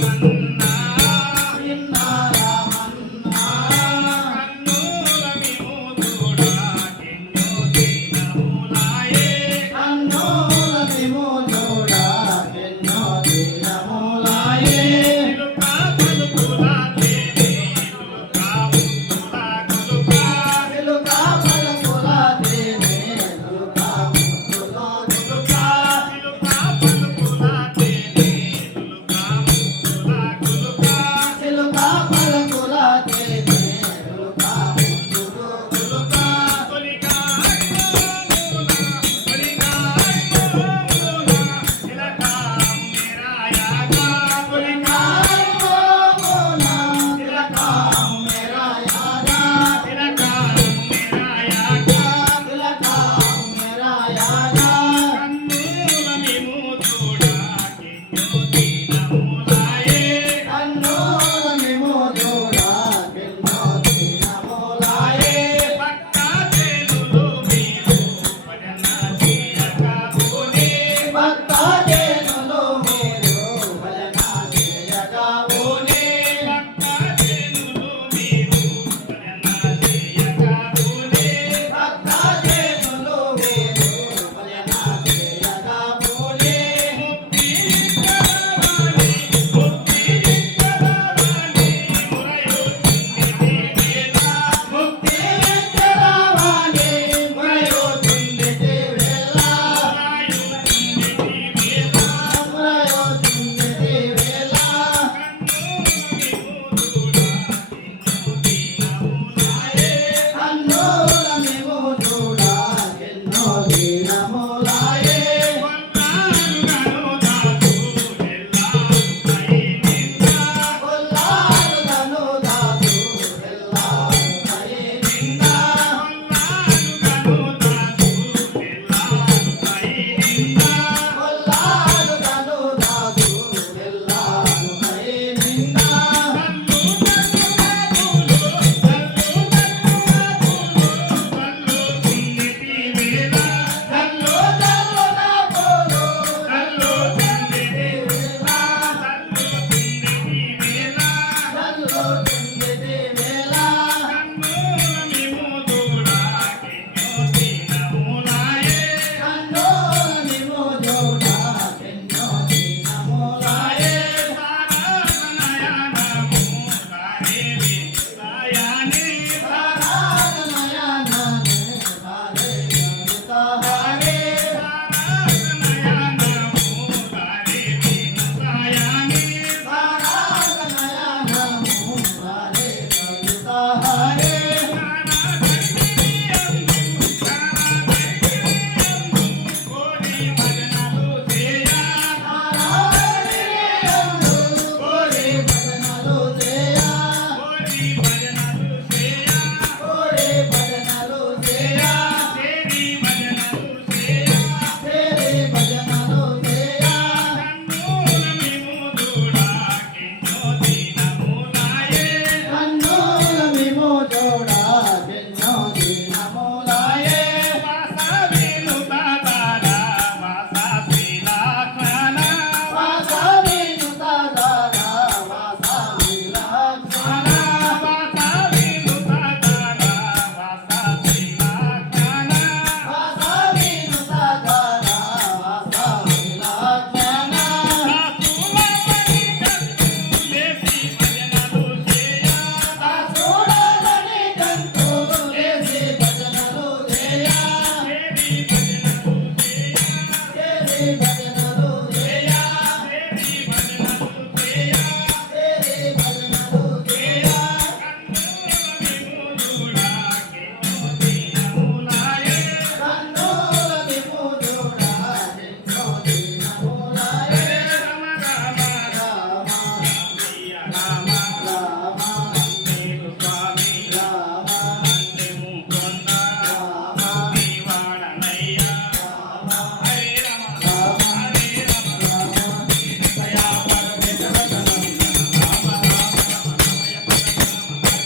Thank you.